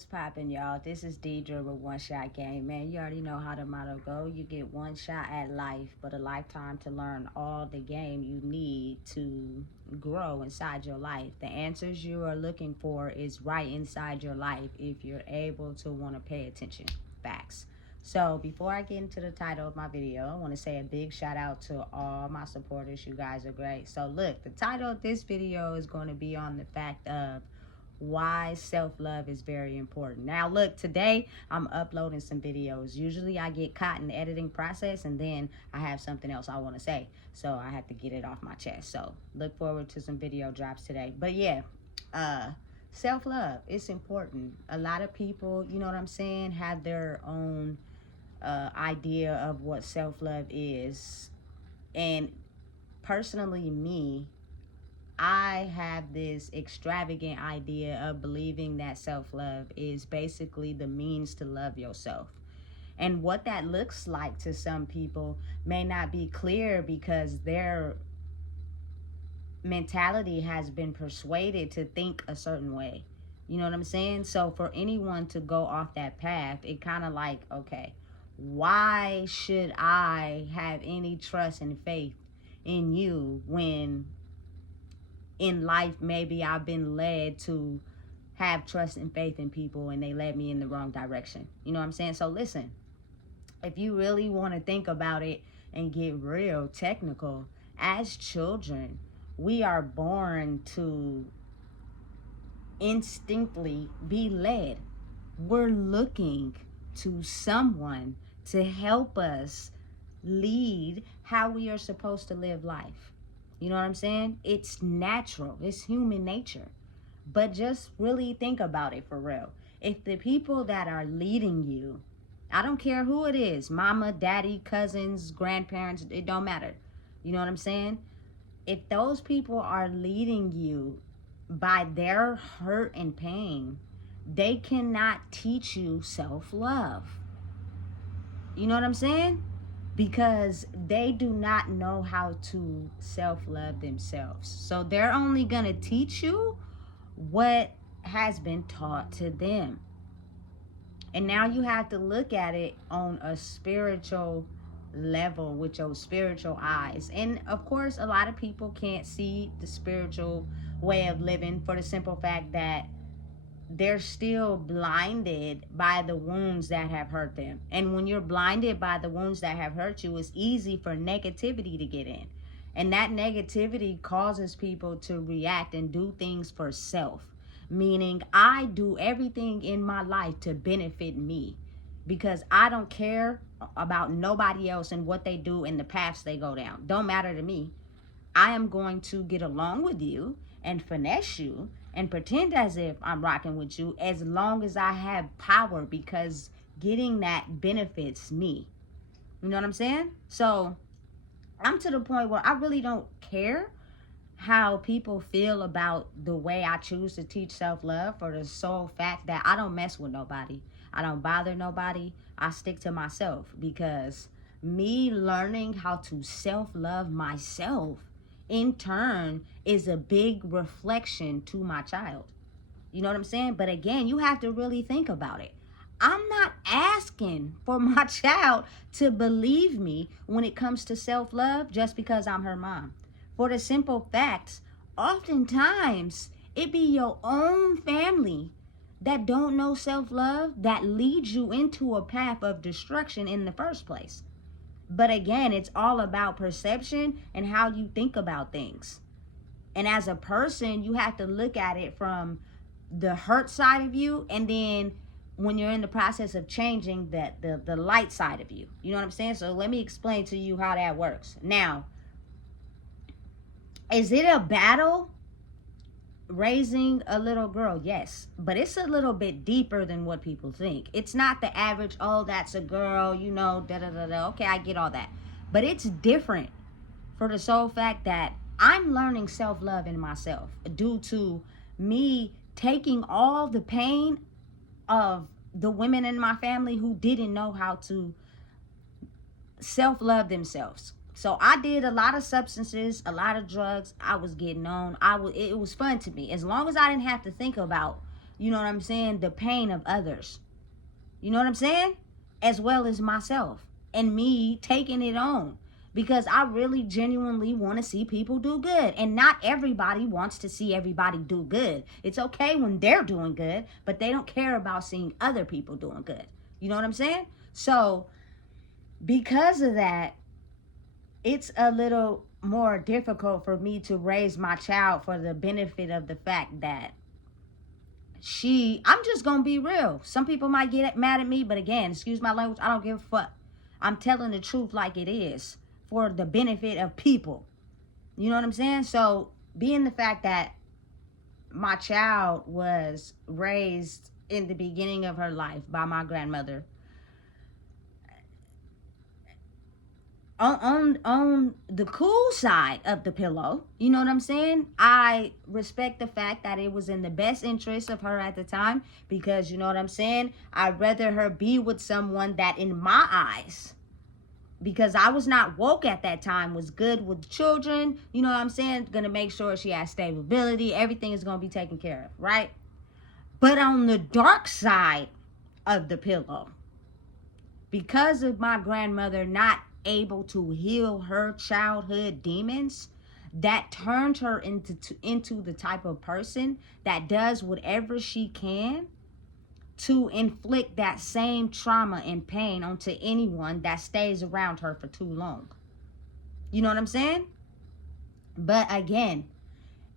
What's poppin', y'all? This is Deidre with One Shot Game. Man, you already know how the motto go. You get one shot at life, but a lifetime to learn all the game you need to grow inside your life. The answers you are looking for is right inside your life if you're able to want to pay attention. Facts. So before I get into the title of my video, I want to say a big shout out to all my supporters. You guys are great. So look, the title of this video is going to be on the fact of why self-love is very important. Now look, today I'm uploading some videos. Usually I get caught in the editing process and then I have something else I want to say, so I have to get it off my chest. So look forward to some video drops today. But yeah, self-love, it's important. A lot of people, you know what I'm saying, have their own idea of what self-love is. And personally, me, I have this extravagant idea of believing that self-love is basically the means to love yourself. And what that looks like to some people may not be clear because their mentality has been persuaded to think a certain way. You know what I'm saying? So for anyone to go off that path, it kind of like, okay, why should I have any trust and faith in you when in life maybe I've been led to have trust and faith in people and they led me in the wrong direction? You know what I'm saying? So listen, if you really want to think about it and get real technical, as children, we are born to instinctively be led. We're looking to someone to help us lead how we are supposed to live life. You know what I'm saying? It's natural. It's human nature. But just really think about it for real. If the people that are leading you, I don't care who it is, mama, daddy, cousins, grandparents, it don't matter. You know what I'm saying? If those people are leading you by their hurt and pain, they cannot teach you self-love. You know what I'm saying? Because they do not know how to self-love themselves. So they're only going to teach you what has been taught to them. And now you have to look at it on a spiritual level with your spiritual eyes. And of course, a lot of people can't see the spiritual way of living for the simple fact that they're still blinded by the wounds that have hurt them. And when you're blinded by the wounds that have hurt you, it's easy for negativity to get in. And that negativity causes people to react and do things for self. Meaning, I do everything in my life to benefit me because I don't care about nobody else and what they do and the paths they go down. Don't matter to me. I am going to get along with you and finesse you and pretend as if I'm rocking with you as long as I have power, because getting that benefits me. You know what I'm saying? So I'm to the point where I really don't care how people feel about the way I choose to teach self-love, for the sole fact that I don't mess with nobody. I don't bother nobody. I stick to myself, because me learning how to self-love myself in turn is a big reflection to my child. You know what I'm saying? But again, you have to really think about it. I'm not asking for my child to believe me when it comes to self-love just because I'm her mom. For the simple fact, oftentimes it be your own family that don't know self-love that leads you into a path of destruction in the first place. But again, it's all about perception and how you think about things. And as a person, you have to look at it from the hurt side of you, and then when you're in the process of changing, the light side of you. You know what I'm saying? So let me explain to you how that works. Now, is it a battle raising a little girl? Yes, but it's a little bit deeper than what people think. It's not the average, oh, that's a girl, you know, da da da da. Okay, I get all that, but it's different for the sole fact that I'm learning self-love in myself due to me taking all the pain of the women in my family who didn't know how to self-love themselves. So I did a lot of substances, a lot of drugs. I was getting on. It was fun to me. As long as I didn't have to think about you know what I'm saying, the pain of others. You know what I'm saying? As well as myself and me taking it on. Because I really genuinely want to see people do good. And not everybody wants to see everybody do good. It's okay when they're doing good, but they don't care about seeing other people doing good. You know what I'm saying? So, because of that, it's a little more difficult for me to raise my child for the benefit of the fact that I'm just gonna be real. Some people might get mad at me, but again, excuse my language, I don't give a fuck. I'm telling the truth like it is for the benefit of people. You know what I'm saying? So, being the fact that my child was raised in the beginning of her life by my grandmother, on the cool side of the pillow, you know what I'm saying, I respect the fact that it was in the best interest of her at the time, because you know what I'm saying, I'd rather her be with someone that in my eyes, because I was not woke at that time, was good with children, you know what I'm saying, gonna make sure she has stability, everything is gonna be taken care of, right? But on the dark side of the pillow, because of my grandmother not able to heal her childhood demons, that turned her into the type of person that does whatever she can to inflict that same trauma and pain onto anyone that stays around her for too long. You know what I'm saying? But again,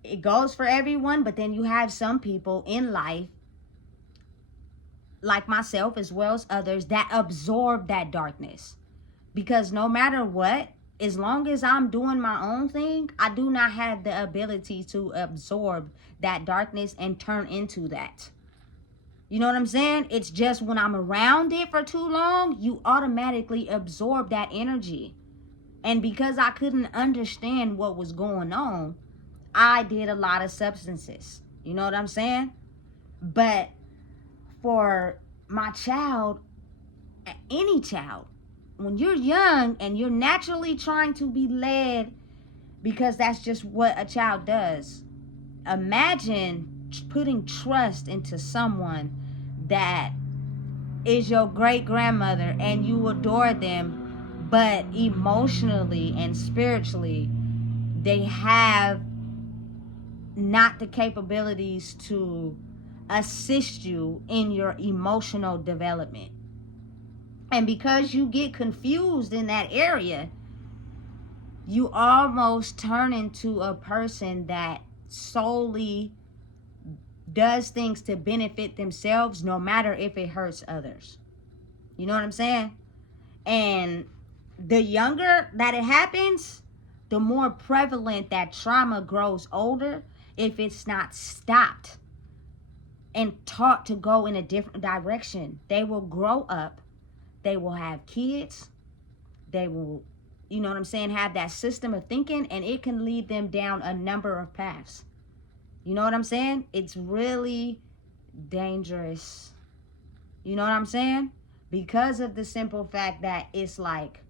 it goes for everyone, but then you have some people in life, like myself as well as others, that absorb that darkness. Because no matter what, as long as I'm doing my own thing, I do not have the ability to absorb that darkness and turn into that. You know what I'm saying? It's just when I'm around it for too long, you automatically absorb that energy. And because I couldn't understand what was going on, I did a lot of substances. You know what I'm saying? But for my child, any child, when you're young and you're naturally trying to be led, because that's just what a child does. Imagine putting trust into someone that is your great grandmother and you adore them, but emotionally and spiritually, they have not the capabilities to assist you in your emotional development. And because you get confused in that area, you almost turn into a person that solely does things to benefit themselves, no matter if it hurts others. You know what I'm saying? And the younger that it happens, the more prevalent that trauma grows older if it's not stopped and taught to go in a different direction. They will grow up. They will have kids. They will, you know what I'm saying, have that system of thinking, and it can lead them down a number of paths. You know what I'm saying? It's really dangerous. You know what I'm saying? Because of the simple fact that it's like,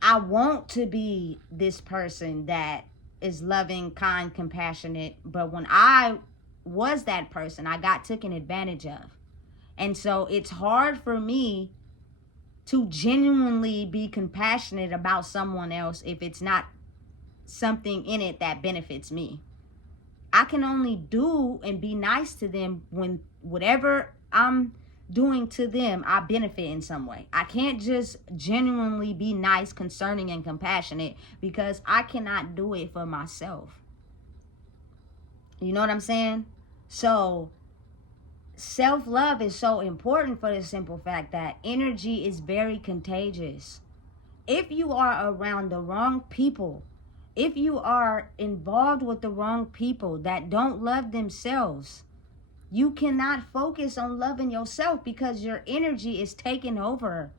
I want to be this person that is loving, kind, compassionate, but when I was that person, I got taken advantage of. And so it's hard for me to genuinely be compassionate about someone else if it's not something in it that benefits me. I can only do and be nice to them when whatever I'm doing to them, I benefit in some way. I can't just genuinely be nice, concerning, and compassionate because I cannot do it for myself. You know what I'm saying? So self-love is so important for the simple fact that energy is very contagious. If you are around the wrong people, if you are involved with the wrong people that don't love themselves, you cannot focus on loving yourself because your energy is taken over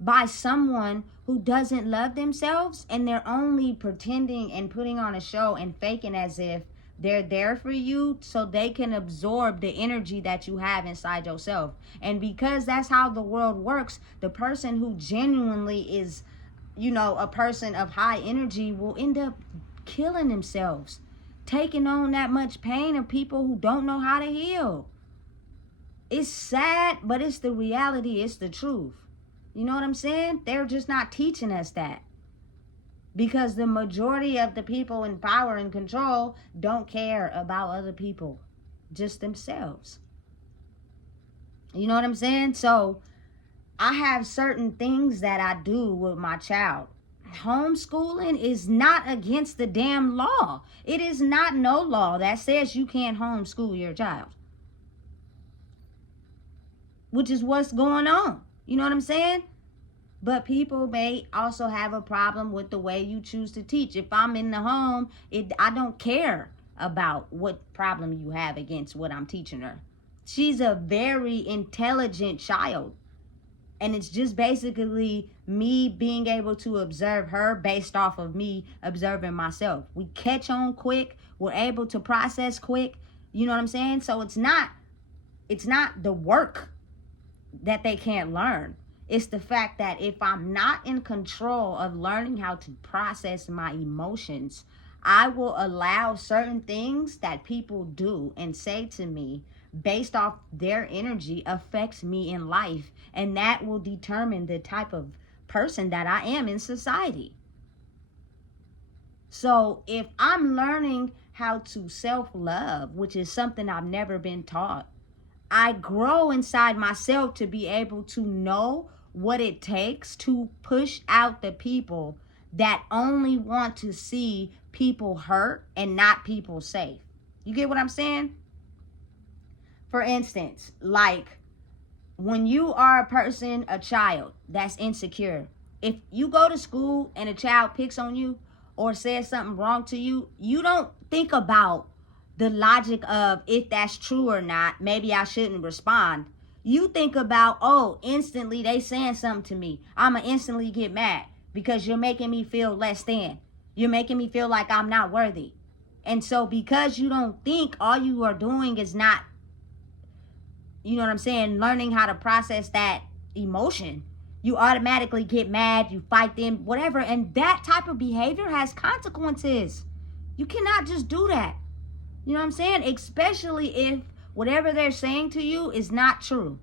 by someone who doesn't love themselves, and they're only pretending and putting on a show and faking as if they're there for you so they can absorb the energy that you have inside yourself. And because that's how the world works, the person who genuinely is, you know, a person of high energy will end up killing themselves, taking on that much pain of people who don't know how to heal. It's sad, but it's the reality. It's the truth. You know what I'm saying? They're just not teaching us that. Because the majority of the people in power and control don't care about other people, just themselves. You know what I'm saying? So I have certain things that I do with my child. Homeschooling is not against the damn law. It is not no law that says you can't homeschool your child. Which is what's going on. You know what I'm saying? But people may also have a problem with the way you choose to teach. If I'm in the home, I don't care about what problem you have against what I'm teaching her. She's a very intelligent child. And it's just basically me being able to observe her based off of me observing myself. We catch on quick. We're able to process quick. You know what I'm saying? So it's not the work that they can't learn. It's the fact that if I'm not in control of learning how to process my emotions, I will allow certain things that people do and say to me based off their energy affects me in life. And that will determine the type of person that I am in society. So if I'm learning how to self-love, which is something I've never been taught, I grow inside myself to be able to know what it takes to push out the people that only want to see people hurt and not people safe. You get what I'm saying? For instance, like when you are a person, a child that's insecure, if you go to school and a child picks on you or says something wrong to you, you don't think about the logic of if that's true or not, maybe I shouldn't respond. You think about, oh, instantly they saying something to me. I'ma instantly get mad because you're making me feel less than. You're making me feel like I'm not worthy. And so because you don't think, all you are doing is not, you know what I'm saying, learning how to process that emotion. You automatically get mad, you fight them, whatever. And that type of behavior has consequences. You cannot just do that. You know what I'm saying? Especially if whatever they're saying to you is not true.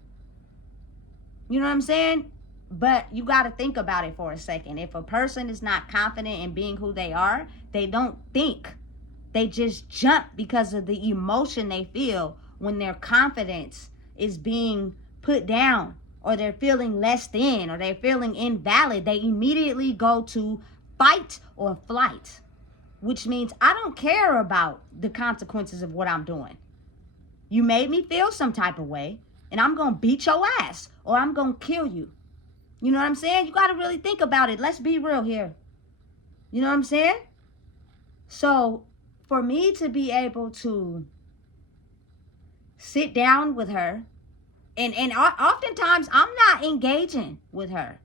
You know what I'm saying? But you got to think about it for a second. If a person is not confident in being who they are, they don't think. They just jump because of the emotion they feel when their confidence is being put down, or they're feeling less than, or they're feeling invalid. They immediately go to fight or flight. Which means I don't care about the consequences of what I'm doing. You made me feel some type of way, and I'm going to beat your ass, or I'm going to kill you. You know what I'm saying? You got to really think about it. Let's be real here. You know what I'm saying? So for me to be able to sit down with her, and oftentimes I'm not engaging with her,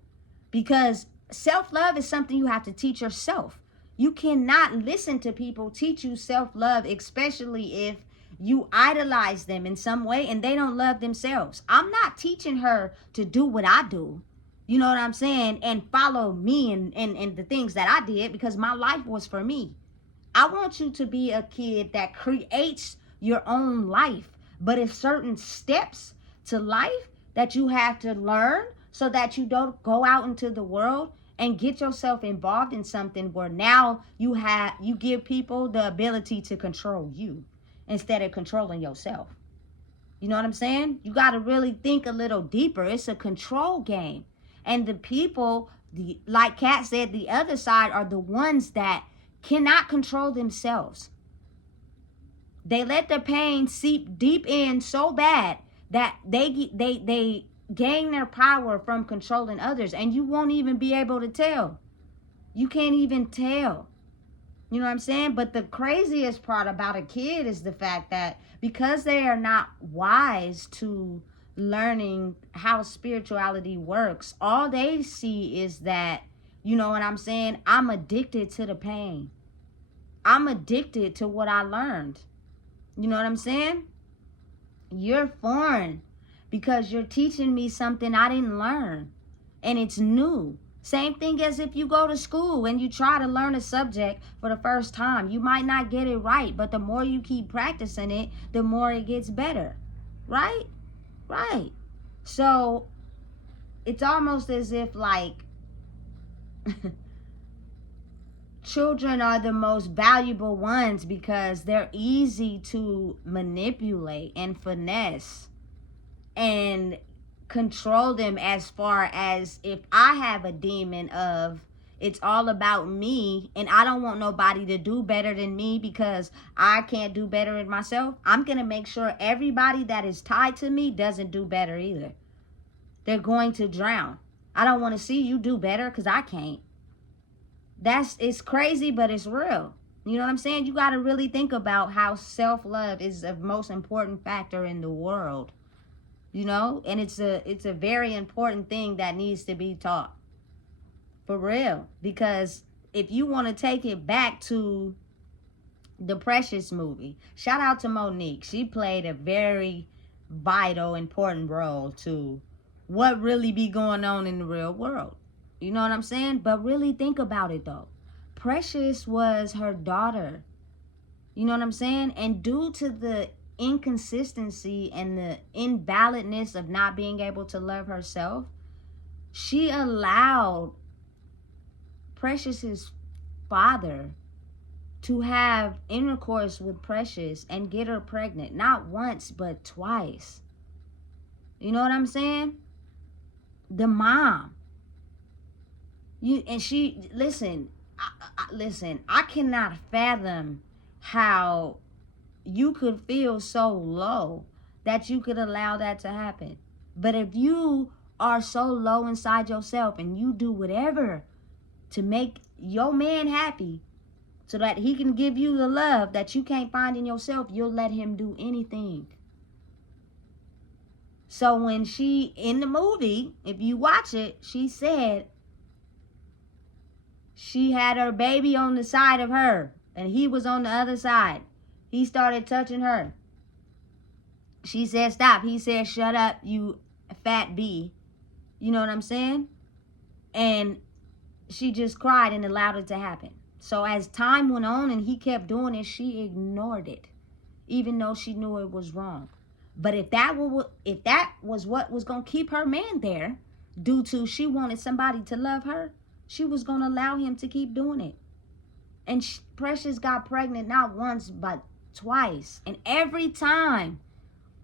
because self-love is something you have to teach yourself. You cannot listen to people teach you self-love, especially if you idolize them in some way and they don't love themselves. I'm not teaching her to do what I do, you know what I'm saying, and follow me and the things that I did, because my life was for me. I want you to be a kid that creates your own life, but it's certain steps to life that you have to learn so that you don't go out into the world and get yourself involved in something where now you give people the ability to control you instead of controlling yourself. You know what I'm saying? You got to really think a little deeper. It's a control game. And the people, like Kat said, the other side are the ones that cannot control themselves. They let the pain seep deep in so bad that they gain their power from controlling others, and you won't even be able to tell. You can't even tell. You know what I'm saying? But the craziest part about a kid is the fact that because they are not wise to learning how spirituality works, all they see is that, you know what I'm saying, I'm addicted to the pain. I'm addicted to what I learned. You know what I'm saying? You're foreign because you're teaching me something I didn't learn, and it's new. Same thing as if you go to school and you try to learn a subject for the first time. You might not get it right, but the more you keep practicing it, the more it gets better. Right? Right. So it's almost as if like children are the most valuable ones because they're easy to manipulate and finesse and control them, as far as if I have a demon of it's all about me and I don't want nobody to do better than me because I can't do better in myself, I'm going to make sure everybody that is tied to me doesn't do better either. They're going to drown. I don't want to see you do better because I can't. It's crazy, but it's real. You know what I'm saying? You got to really think about how self-love is the most important factor in the world. You know, and it's a very important thing that needs to be taught. For real. Because if you want to take it back to the Precious movie, shout out to Monique. She played a very vital, important role to what really be going on in the real world. You know what I'm saying? But really think about it though. Precious was her daughter. You know what I'm saying? And due to the inconsistency and the invalidness of not being able to love herself, she allowed Precious's father to have intercourse with Precious and get her pregnant, not once but twice. You know what I'm saying? The mom. Listen, I cannot fathom how you could feel so low that you could allow that to happen. But if you are so low inside yourself and you do whatever to make your man happy so that he can give you the love that you can't find in yourself, you'll let him do anything. So when she, in the movie, if you watch it, she said she had her baby on the side of her and he was on the other side. He started touching her. She said, stop. He said, shut up, you fat bee. You know what I'm saying? And she just cried and allowed it to happen. So as time went on and he kept doing it, she ignored it, even though she knew it was wrong. But if that was what was going to keep her man there, due to she wanted somebody to love her, she was going to allow him to keep doing it. And Precious got pregnant not once, but twice. And every time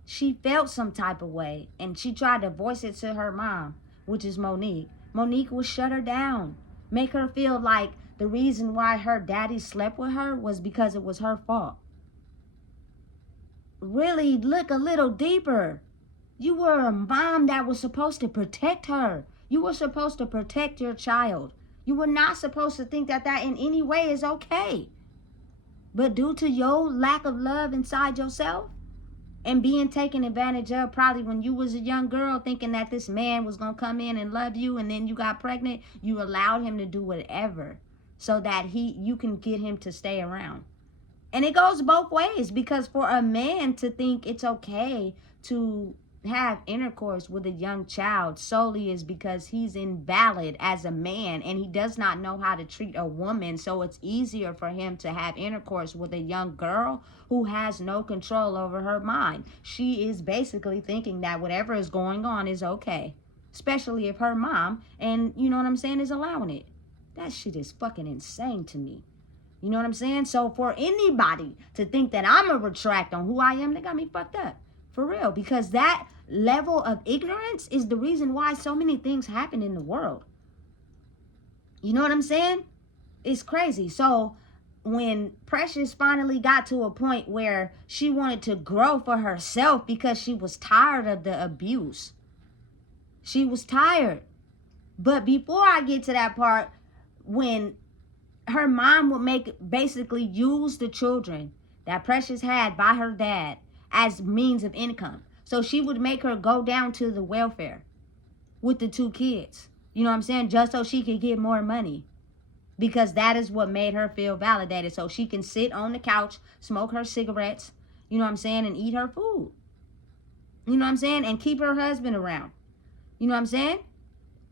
she felt some type of way and she tried to voice it to her mom, which is Monique, Monique would shut her down, make her feel like the reason why her daddy slept with her was because it was her fault. Really look a little deeper. You were a mom that was supposed to protect her. You were supposed to protect your child. You were not supposed to think that in any way is okay. But due to your lack of love inside yourself and being taken advantage of probably when you was a young girl, thinking that this man was going to come in and love you, and then you got pregnant, you allowed him to do whatever so that you can get him to stay around. And it goes both ways, because for a man to think it's okay to have intercourse with a young child solely is because he's invalid as a man and he does not know how to treat a woman. So it's easier for him to have intercourse with a young girl who has no control over her mind. She is basically thinking that whatever is going on is okay, especially if her mom, and you know what I'm saying, is allowing it. That shit is fucking insane to me. You know what I'm saying? So for anybody to think that I'm a retract on who I am, they got me fucked up. For real. Because that level of ignorance is the reason why so many things happen in the world. You know what I'm saying? It's crazy. So when Precious finally got to a point where she wanted to grow for herself because she was tired of the abuse. She was tired. But before I get to that part, when her mom would basically use the children that Precious had by her dad as means of income. So she would make her go down to the welfare with the 2 kids. You know what I'm saying? Just so she could get more money. Because that is what made her feel validated. So she can sit on the couch, smoke her cigarettes, you know what I'm saying, and eat her food. You know what I'm saying? And keep her husband around. You know what I'm saying?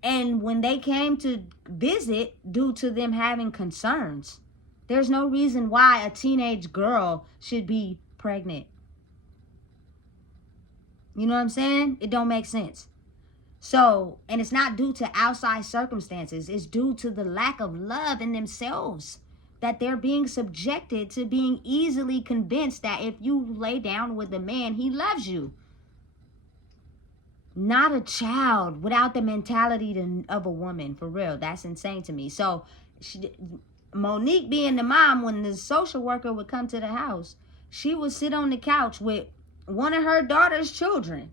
And when they came to visit, due to them having concerns, there's no reason why a teenage girl should be pregnant. You know what I'm saying? It don't make sense. So, and it's not due to outside circumstances. It's due to the lack of love in themselves, that they're being subjected to being easily convinced that if you lay down with a man, he loves you. Not a child without the mentality of a woman, for real. That's insane to me. So Monique, being the mom, when the social worker would come to the house, she would sit on the couch with one of her daughter's children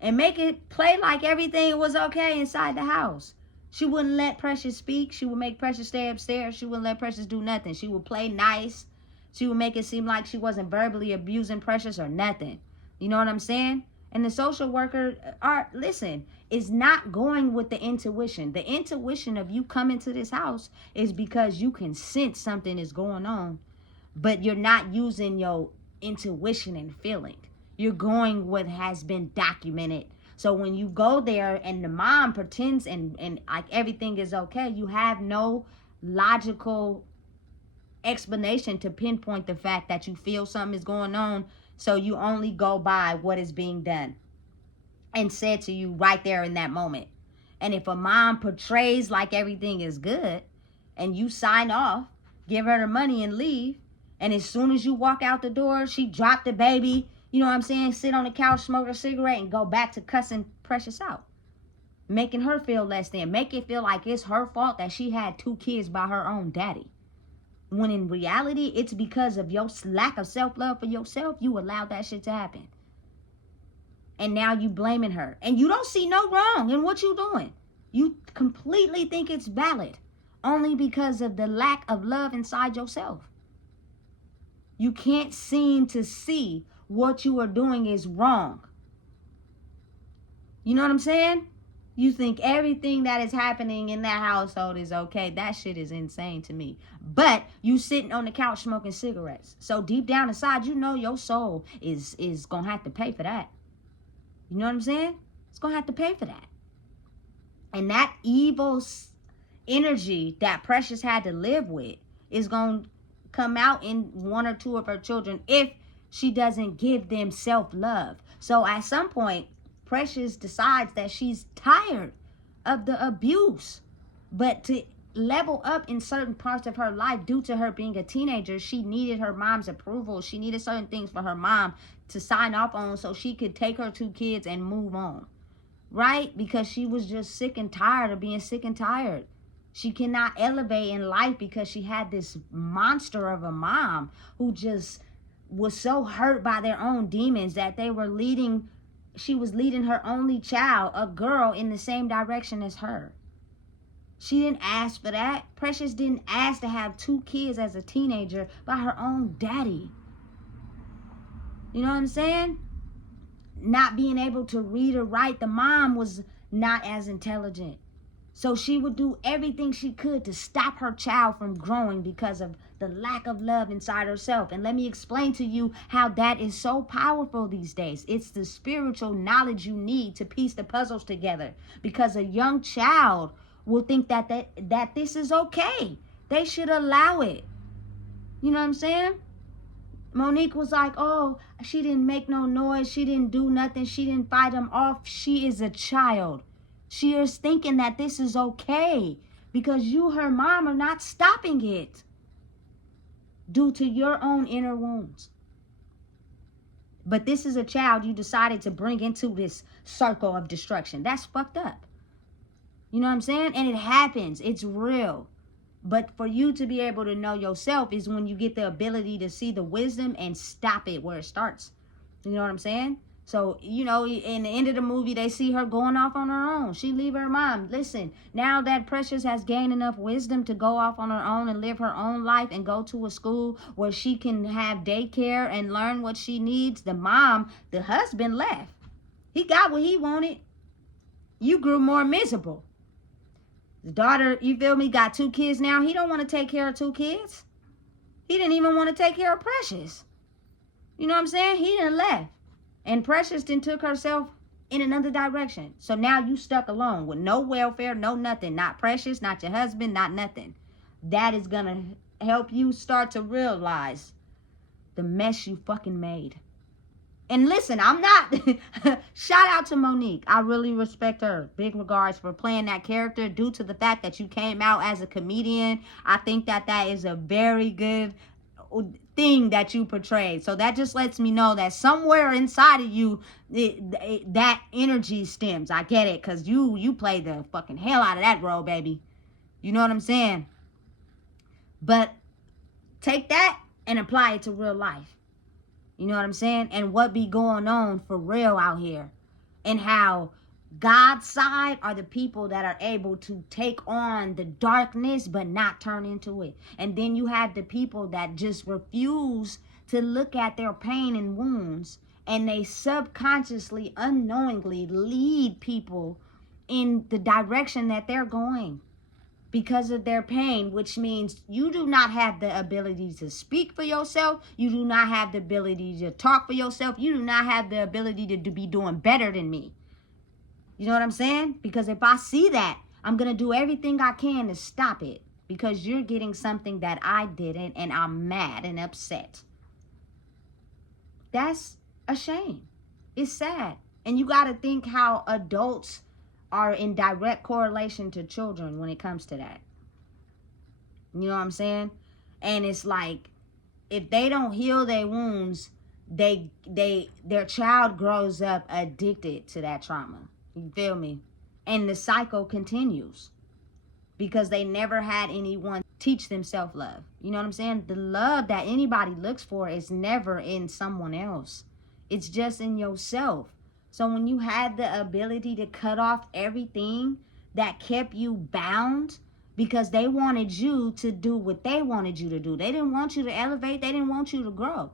and make it play like everything was okay inside the house. She wouldn't let Precious speak. She would make Precious stay upstairs. She wouldn't let Precious do nothing. She would play nice. She would make it seem like she wasn't verbally abusing Precious or nothing. You know what I'm saying? And the social worker, is not going with the intuition. The intuition of you coming to this house is because you can sense something is going on, but you're not using your intuition and feeling. You're going what has been documented. So when you go there and the mom pretends and like everything is okay, you have no logical explanation to pinpoint the fact that you feel something is going on. So you only go by what is being done and said to you right there in that moment. And if a mom portrays like everything is good and you sign off, give her the money and leave, and as soon as you walk out the door, she dropped the baby, you know what I'm saying, sit on the couch, smoke a cigarette, and go back to cussing Precious out, making her feel less than, make it feel like it's her fault that she had 2 kids by her own daddy. When in reality, it's because of your lack of self-love for yourself, you allowed that shit to happen. And now you blaming her. And you don't see no wrong in what you doing. You completely think it's valid only because of the lack of love inside yourself. You can't seem to see what you are doing is wrong. You know what I'm saying? You think everything that is happening in that household is okay. That shit is insane to me. But you sitting on the couch smoking cigarettes. So deep down inside, you know your soul is going to have to pay for that. You know what I'm saying? It's going to have to pay for that. And that evil energy that Precious had to live with is going to come out in 1 or 2 of her children if she doesn't give them self-love. So at some point, Precious decides that she's tired of the abuse. But to level up in certain parts of her life due to her being a teenager, she needed her mom's approval. She needed certain things for her mom to sign off on so she could take her 2 kids and move on. Right? Because she was just sick and tired of being sick and tired. She cannot elevate in life because she had this monster of a mom who just was so hurt by their own demons that she was leading her only child, a girl, in the same direction as her. She didn't ask for that. Precious didn't ask to have 2 kids as a teenager by her own daddy. You know what I'm saying? Not being able to read or write. The mom was not as intelligent. So she would do everything she could to stop her child from growing because of the lack of love inside herself. And let me explain to you how that is so powerful these days. It's the spiritual knowledge you need to piece the puzzles together. Because a young child will think that this is okay. They should allow it. You know what I'm saying? Monique was like, oh, she didn't make no noise. She didn't do nothing. She didn't fight him off. She is a child. She is thinking that this is okay because you, her mom, are not stopping it due to your own inner wounds. But this is a child you decided to bring into this circle of destruction. That's fucked up. You know what I'm saying? And it happens. It's real. But for you to be able to know yourself is when you get the ability to see the wisdom and stop it where it starts. You know what I'm saying? So, you know, in the end of the movie, they see her going off on her own. She leave her mom. Listen, now that Precious has gained enough wisdom to go off on her own and live her own life and go to a school where she can have daycare and learn what she needs, the husband left. He got what he wanted. You grew more miserable. The daughter, you feel me, got 2 kids now. He don't want to take care of 2 kids. He didn't even want to take care of Precious. You know what I'm saying? He done left. And Precious then took herself in another direction. So now you stuck alone with no welfare, no nothing, not Precious, not your husband, not nothing. That is gonna help you start to realize the mess you fucking made. And listen, I'm not shout out to Monique. I really respect her. Big regards for playing that character due to the fact that you came out as a comedian. I think that that is a very good thing that you portrayed. So that just lets me know that somewhere inside of you that energy stems. I get it, because you played the fucking hell out of that role, baby. You know what I'm saying? But take that and apply it to real life. You know what I'm saying? And what be going on for real out here. And how God's side are the people that are able to take on the darkness but not turn into it. And then you have the people that just refuse to look at their pain and wounds, and they subconsciously, unknowingly lead people in the direction that they're going because of their pain, which means you do not have the ability to speak for yourself. You do not have the ability to talk for yourself. You do not have the ability to be doing better than me. You know what I'm saying? Because if I see that, I'm going to do everything I can to stop it, because you're getting something that I didn't, and I'm mad and upset. That's a shame. It's sad. And you got to think how adults are in direct correlation to children when it comes to that. You know what I'm saying? And it's like, if they don't heal their wounds, their child grows up addicted to that trauma. You feel me? And the cycle continues because they never had anyone teach them self-love. You know what I'm saying? The love that anybody looks for is never in someone else. It's just in yourself. So when you had the ability to cut off everything that kept you bound because they wanted you to do what they wanted you to do. They didn't want you to elevate. They didn't want you to grow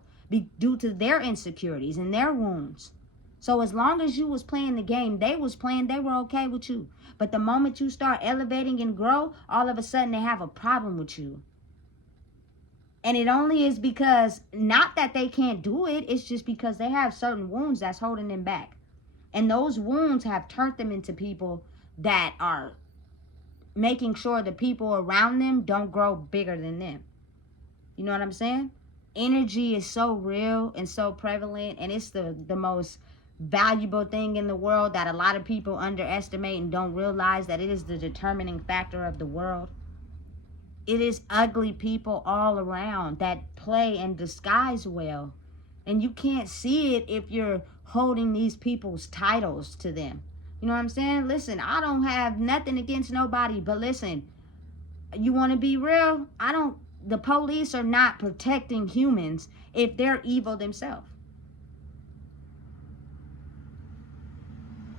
due to their insecurities and their wounds. So as long as you was playing the game they was playing, they were okay with you. But the moment you start elevating and grow, all of a sudden they have a problem with you. And it only is because, not that they can't do it, it's just because they have certain wounds that's holding them back. And those wounds have turned them into people that are making sure the people around them don't grow bigger than them. You know what I'm saying? Energy is so real and so prevalent, and it's the most valuable thing in the world that a lot of people underestimate and don't realize that it is the determining factor of the world. It is ugly people all around that play and disguise well. And you can't see it if you're holding these people's titles to them. You know what I'm saying? Listen, I don't have nothing against nobody, but listen, you want to be real? The police are not protecting humans if they're evil themselves.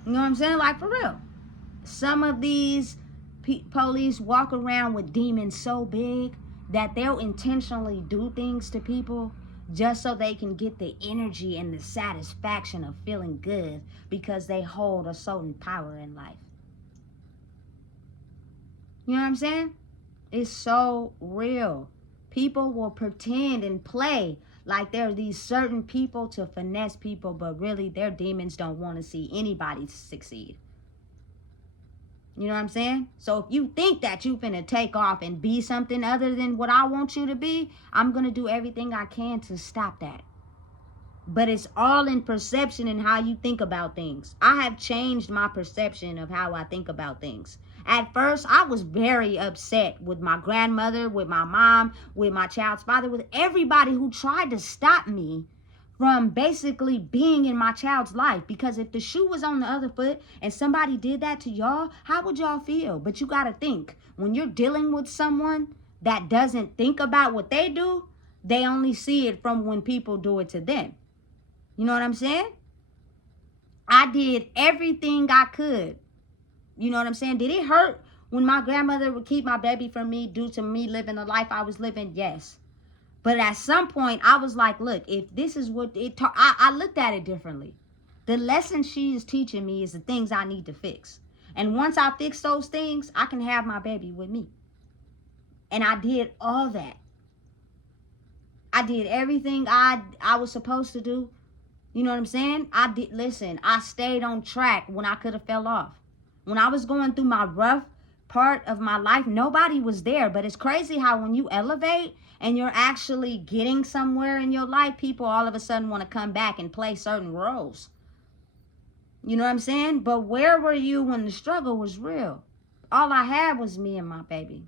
You know what I'm saying? Like, for real. Some of these police walk around with demons so big that they'll intentionally do things to people just so they can get the energy and the satisfaction of feeling good because they hold a certain power in life. You know what I'm saying? It's so real. People will pretend and play like there are these certain people to finesse people, but really their demons don't want to see anybody succeed. You know what I'm saying? So if you think that you finna take off and be something other than what I want you to be, I'm going to do everything I can to stop that. But it's all in perception and how you think about things. I have changed my perception of how I think about things. At first, I was very upset with my grandmother, with my mom, with my child's father, with everybody who tried to stop me from basically being in my child's life. Because if the shoe was on the other foot and somebody did that to y'all, how would y'all feel? But you got to think, when you're dealing with someone that doesn't think about what they do, they only see it from when people do it to them. You know what I'm saying? I did everything I could. You know what I'm saying? Did it hurt when my grandmother would keep my baby from me due to me living the life I was living? Yes. But at some point, I was like, look, if this is what it taught, I looked at it differently. The lesson she is teaching me is the things I need to fix. And once I fix those things, I can have my baby with me. And I did all that. I did everything I was supposed to do. You know what I'm saying? Listen, I stayed on track when I could have fell off. When I was going through my rough part of my life, nobody was there. But it's crazy how when you elevate and you're actually getting somewhere in your life, people all of a sudden want to come back and play certain roles. You know what I'm saying? But where were you when the struggle was real? All I had was me and my baby.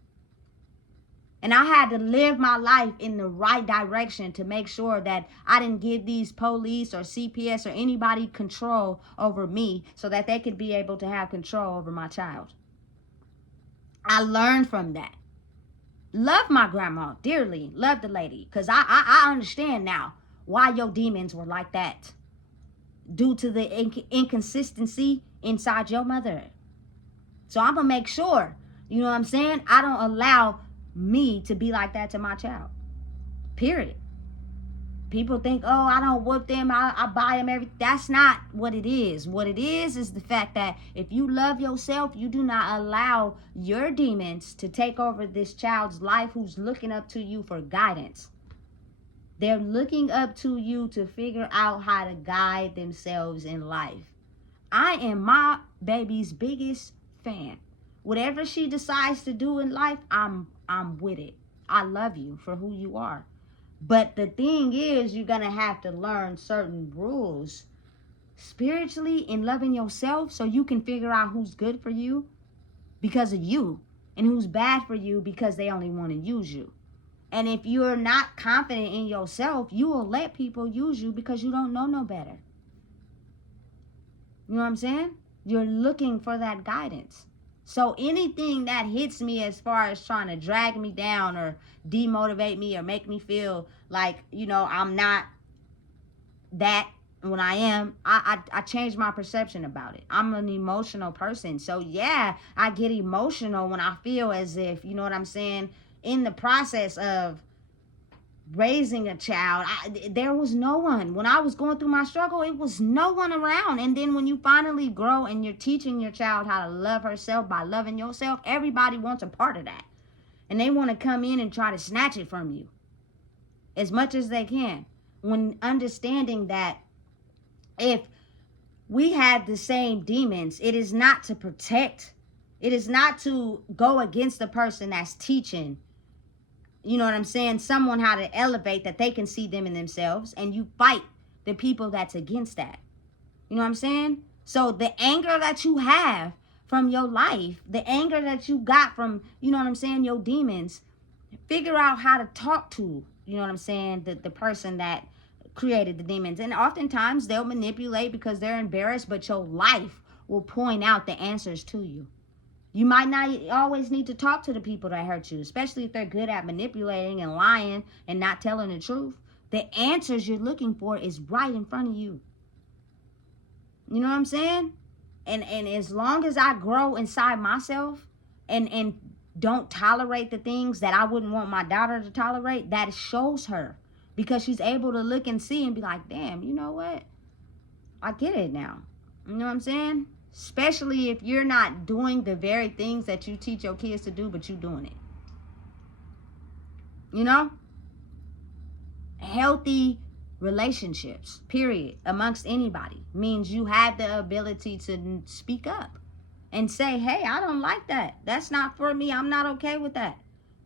And I had to live my life in the right direction to make sure that I didn't give these police or CPS or anybody control over me so that they could be able to have control over my child. I learned from that. Love my grandma dearly. Love the lady. Because I understand now why your demons were like that. Due to the inconsistency inside your mother. So I'm going to make sure, you know what I'm saying, I don't allow me to be like that to my child. Period. People think, oh, I don't whoop them, I buy them everything. That's not what it is. What it is the fact that if you love yourself, you do not allow your demons to take over this child's life who's looking up to you for guidance. They're looking up to you to figure out how to guide themselves in life. I am my baby's biggest fan. Whatever she decides to do in life, I'm with it. I love you for who you are. But the thing is, you're going to have to learn certain rules spiritually in loving yourself so you can figure out who's good for you because of you and who's bad for you because they only want to use you. And if you're not confident in yourself, you will let people use you because you don't know no better. You know what I'm saying? You're looking for that guidance. So anything that hits me as far as trying to drag me down or demotivate me or make me feel like, you know, I'm not that when I am, I change my perception about it. I'm an emotional person. So yeah, I get emotional when I feel as if, you know what I'm saying, in the process of raising a child, there was no one. When I was going through my struggle, it was no one around. And then when you finally grow and you're teaching your child how to love herself by loving yourself, everybody wants a part of that. And they want to come in and try to snatch it from you as much as they can. When understanding that if we had the same demons, it is not to protect. It is not to go against the person that's teaching, you know what I'm saying, someone how to elevate that they can see them in themselves, and you fight the people that's against that. You know what I'm saying? So the anger that you have from your life, the anger that you got from, you know what I'm saying, your demons, figure out how to talk to, you know what I'm saying, the person that created the demons. And oftentimes they'll manipulate because they're embarrassed, but your life will point out the answers to you. You might not always need to talk to the people that hurt you, especially if they're good at manipulating and lying and not telling the truth. The answers you're looking for is right in front of you. You know what I'm saying? And as long as I grow inside myself and don't tolerate the things that I wouldn't want my daughter to tolerate, that shows her. Because she's able to look and see and be like, damn, you know what? I get it now. You know what I'm saying? Especially if you're not doing the very things that you teach your kids to do, but you doing it. You know? Healthy relationships, period, amongst anybody, means you have the ability to speak up and say, hey, I don't like that. That's not for me. I'm not okay with that.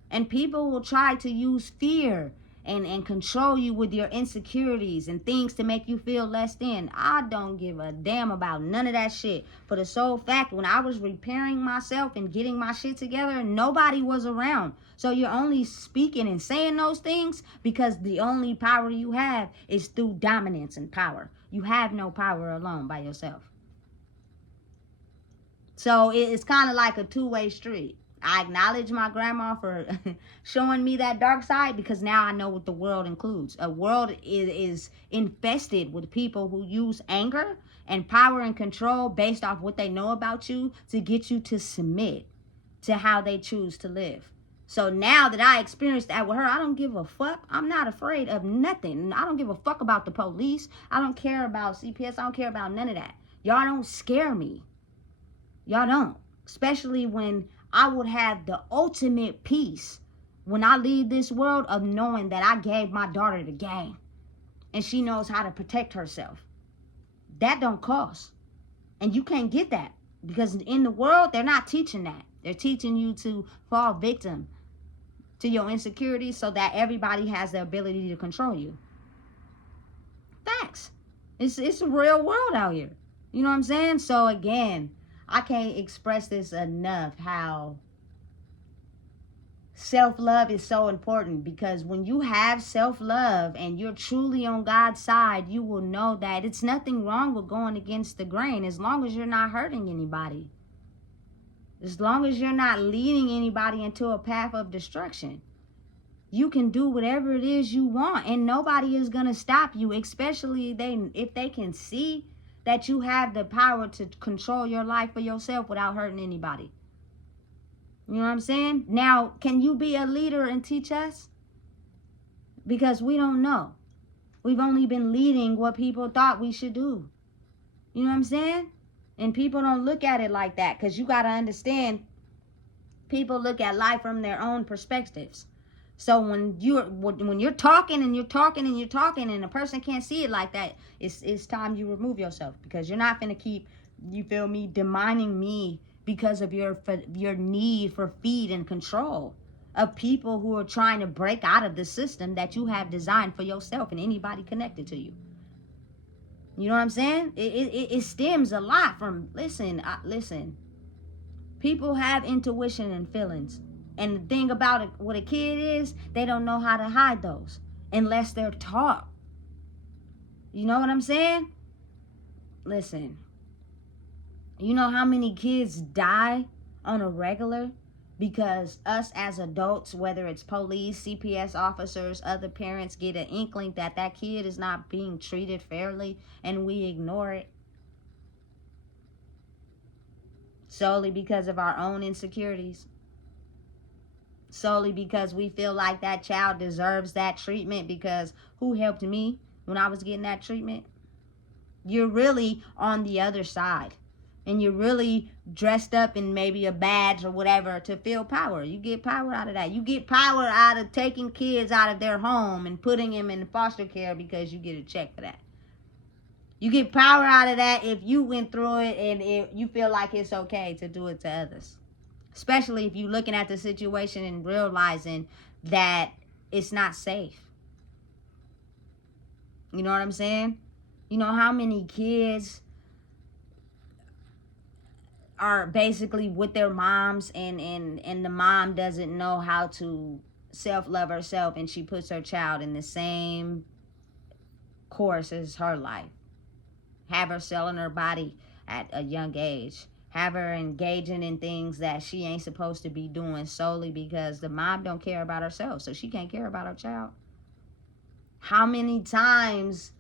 And people will try to use fear and control you with your insecurities and things to make you feel less than. I don't give a damn about none of that shit. For the sole fact, when I was repairing myself and getting my shit together, nobody was around. So you're only speaking and saying those things because the only power you have is through dominance and power. You have no power alone by yourself. So it's kind of like a two-way street. I acknowledge my grandma for showing me that dark side because now I know what the world includes. A world is infested with people who use anger and power and control based off what they know about you to get you to submit to how they choose to live. So now that I experienced that with her, I don't give a fuck. I'm not afraid of nothing. I don't give a fuck about the police. I don't care about CPS. I don't care about none of that. Y'all don't scare me. Y'all don't. Especially when I would have the ultimate peace when I leave this world of knowing that I gave my daughter the game and she knows how to protect herself. That don't cost. And you can't get that because in the world, they're not teaching that. They're teaching you to fall victim to your insecurities so that everybody has the ability to control you. Facts. It's a real world out here. You know what I'm saying? So again, I can't express this enough how self-love is so important, because when you have self-love and you're truly on God's side, you will know that it's nothing wrong with going against the grain as long as you're not hurting anybody. As long as you're not leading anybody into a path of destruction. You can do whatever it is you want and nobody is going to stop you, especially if they can see that you have the power to control your life for yourself without hurting anybody. You know what I'm saying? Now, can you be a leader and teach us? Because we don't know. We've only been leading what people thought we should do. You know what I'm saying? And people don't look at it like that, because you got to understand, people look at life from their own perspectives. So when you're talking and you're talking and you're talking and a person can't see it like that, it's time you remove yourself, because you're not going to keep, you feel me, demanding me because of your need for feed and control of people who are trying to break out of the system that you have designed for yourself and anybody connected to you. You know what I'm saying? It stems a lot from, listen, people have intuition and feelings. And the thing about it, what a kid is, they don't know how to hide those unless they're taught. You know what I'm saying? Listen, you know how many kids die on a regular because us as adults, whether it's police, CPS officers, other parents, get an inkling that that kid is not being treated fairly and we ignore it solely because of our own insecurities, solely because we feel like that child deserves that treatment because who helped me when I was getting that treatment? You're really on the other side. And you're really dressed up in maybe a badge or whatever to feel power. You get power out of that. You get power out of taking kids out of their home and putting them in foster care because you get a check for that. You get power out of that if you went through it and you feel like it's okay to do it to others. Especially if you're looking at the situation and realizing that it's not safe. You know what I'm saying? You know how many kids are basically with their moms and the mom doesn't know how to self-love herself, and she puts her child in the same course as her life. Have her selling her body at a young age. Have her engaging in things that she ain't supposed to be doing solely because the mom don't care about herself, so she can't care about her child. How many times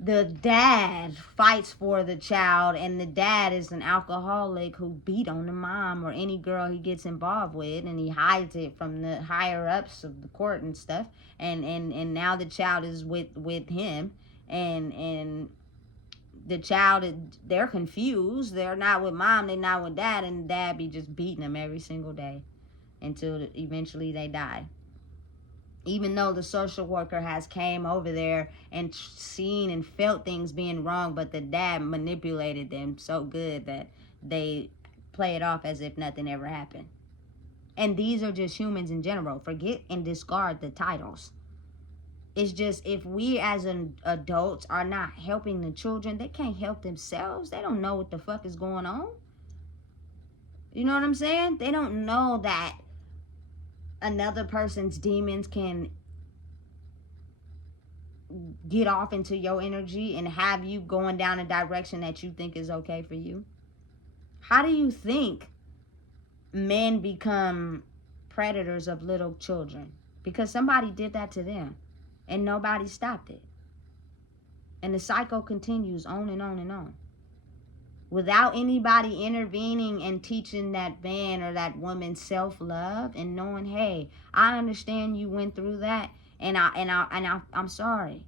the dad fights for the child and the dad is an alcoholic who beat on the mom or any girl he gets involved with, and he hides it from the higher ups of the court and stuff, and now the child is with him, and the child, they're confused, they're not with mom, they're not with dad, and dad be just beating them every single day until eventually they die. Even though the social worker has came over there and seen and felt things being wrong, but the dad manipulated them so good that they play it off as if nothing ever happened. And these are just humans in general. Forget and discard the titles. It's just, if we as adults are not helping the children, they can't help themselves. They don't know what the fuck is going on. You know what I'm saying? They don't know that another person's demons can get off into your energy and have you going down a direction that you think is okay for you. How do you think men become predators of little children? Because somebody did that to them and nobody stopped it. And the cycle continues on and on and on. Without anybody intervening and teaching that man or that woman self-love and knowing, hey, I understand you went through that, and I'm sorry.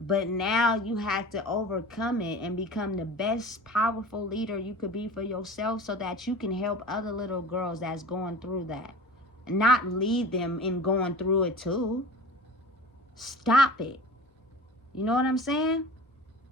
But now you have to overcome it and become the best powerful leader you could be for yourself so that you can help other little girls that's going through that. And not lead them in going through it too. Stop it. You know what I'm saying?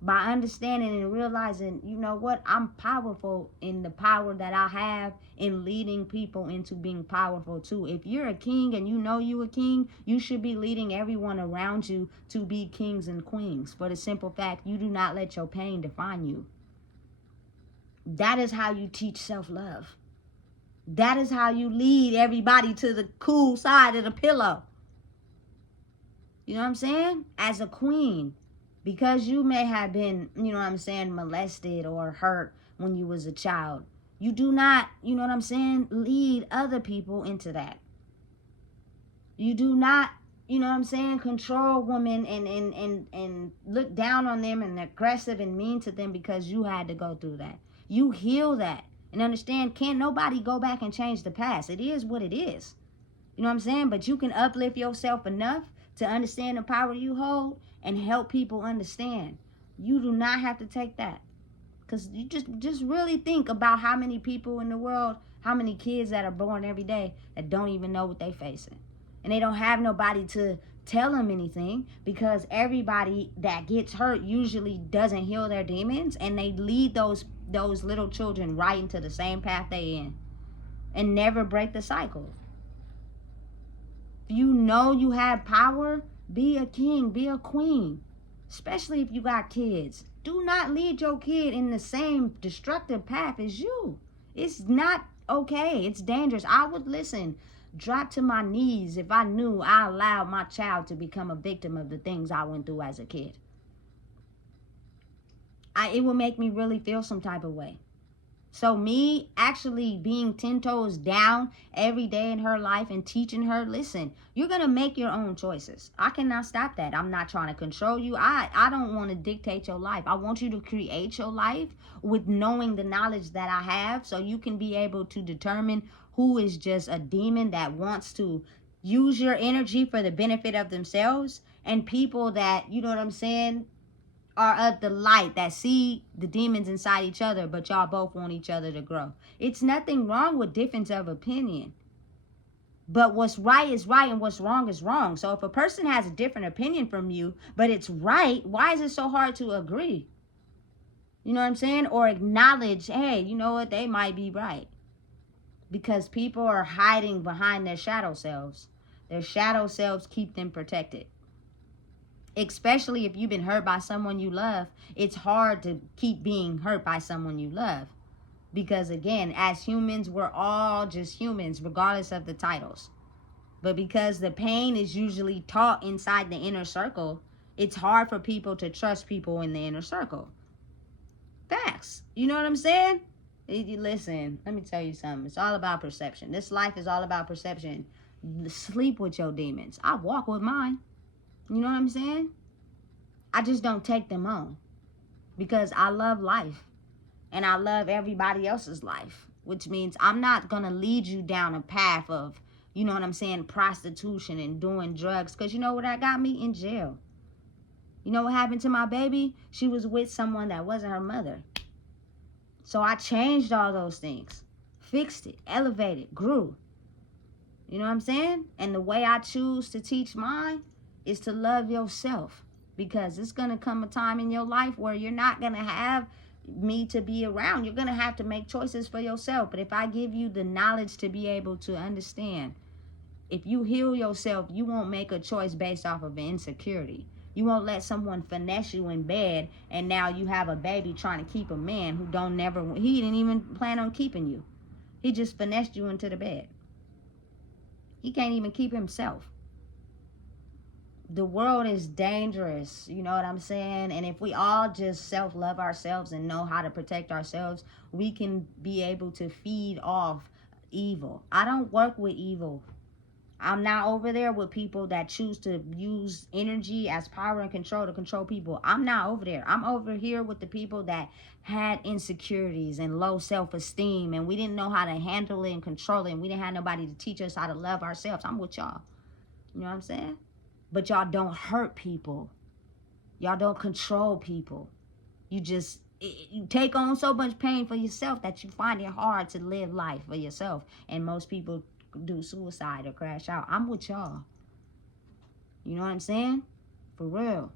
by understanding and realizing, you know what, I'm powerful in the power that I have in leading people into being powerful too. If you're a king and you know you're a king, you should be leading everyone around you to be kings and queens, for the simple fact you do not let your pain define you. That is how you teach self-love. That is how you lead everybody to the cool side of the pillow. You know what I'm saying? As a queen, because you may have been, you know what I'm saying, molested or hurt when you was a child, you do not, you know what I'm saying, lead other people into that. You do not, you know what I'm saying, control women and look down on them and aggressive and mean to them because you had to go through that. You heal that and understand, can't nobody go back and change the past. It is what it is. You know what I'm saying? But you can uplift yourself enough to understand the power you hold and help people understand. You do not have to take that. Because you just really think about how many people in the world, how many kids that are born every day that don't even know what they're facing. And they don't have nobody to tell them anything, because everybody that gets hurt usually doesn't heal their demons, and they lead those little children right into the same path they in and never break the cycle. If you know you have power, be a king, be a queen. Especially if you got kids. Do not lead your kid in the same destructive path as you. It's not okay. It's dangerous. I would drop to my knees if I knew I allowed my child to become a victim of the things I went through as a kid. It would make me really feel some type of way. So me actually being 10 toes down every day in her life and teaching her, listen, you're going to make your own choices. I cannot stop that. I'm not trying to control you. I don't want to dictate your life. I want you to create your life with knowing the knowledge that I have, so you can be able to determine who is just a demon that wants to use your energy for the benefit of themselves, and people that, you know what I'm saying, are of the light, that see the demons inside each other, but y'all both want each other to grow. It's nothing wrong with difference of opinion. But what's right is right and what's wrong is wrong. So if a person has a different opinion from you, but it's right, why is it so hard to agree? You know what I'm saying? Or acknowledge, hey, you know what, they might be right. Because people are hiding behind their shadow selves. Their shadow selves keep them protected. Especially if you've been hurt by someone you love, it's hard to keep being hurt by someone you love. Because again, as humans, we're all just humans, regardless of the titles. But because the pain is usually taught inside the inner circle, it's hard for people to trust people in the inner circle. Facts. You know what I'm saying? Listen, let me tell you something. It's all about perception. This life is all about perception. Sleep with your demons. I walk with mine. You know what I'm saying? I just don't take them on, because I love life and I love everybody else's life, which means I'm not going to lead you down a path of, you know what I'm saying, prostitution and doing drugs, because you know what that got me? In jail. You know what happened to my baby? She was with someone that wasn't her mother. So I changed all those things, fixed it, elevated, grew. You know what I'm saying? And the way I choose to teach mine is to love yourself, because it's going to come a time in your life where you're not going to have me to be around. You're going to have to make choices for yourself. But if I give you the knowledge to be able to understand, if you heal yourself, you won't make a choice based off of insecurity. You won't let someone finesse you in bed, and now you have a baby trying to keep a man who he didn't even plan on keeping you. He just finessed you into the bed. He can't even keep himself. The world is dangerous, you know what I'm saying? And if we all just self-love ourselves and know how to protect ourselves, we can be able to feed off evil. I don't work with evil. I'm not over there with people that choose to use energy as power and control to control people. I'm not over there. I'm over here with the people that had insecurities and low self-esteem, and we didn't know how to handle it and control it, and we didn't have nobody to teach us how to love ourselves. I'm with y'all. You know what I'm saying? But y'all don't hurt people. Y'all don't control people. You take on so much pain for yourself that you find it hard to live life for yourself. And most people do suicide or crash out. I'm with y'all. You know what I'm saying? For real.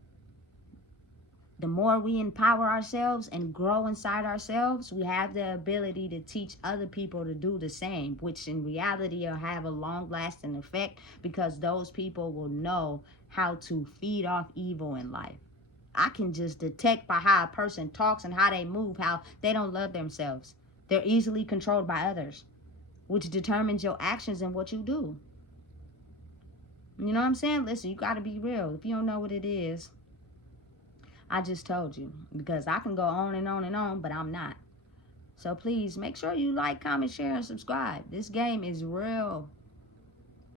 The more we empower ourselves and grow inside ourselves, we have the ability to teach other people to do the same, which in reality will have a long lasting effect, because those people will know how to feed off evil in life. I can just detect by how a person talks and how they move, how they don't love themselves. They're easily controlled by others, which determines your actions and what you do. You know what I'm saying? Listen, you got to be real. If you don't know what it is, I just told you, because I can go on and on and on, but I'm not. So please make sure you like, comment, share, and subscribe. This game is real.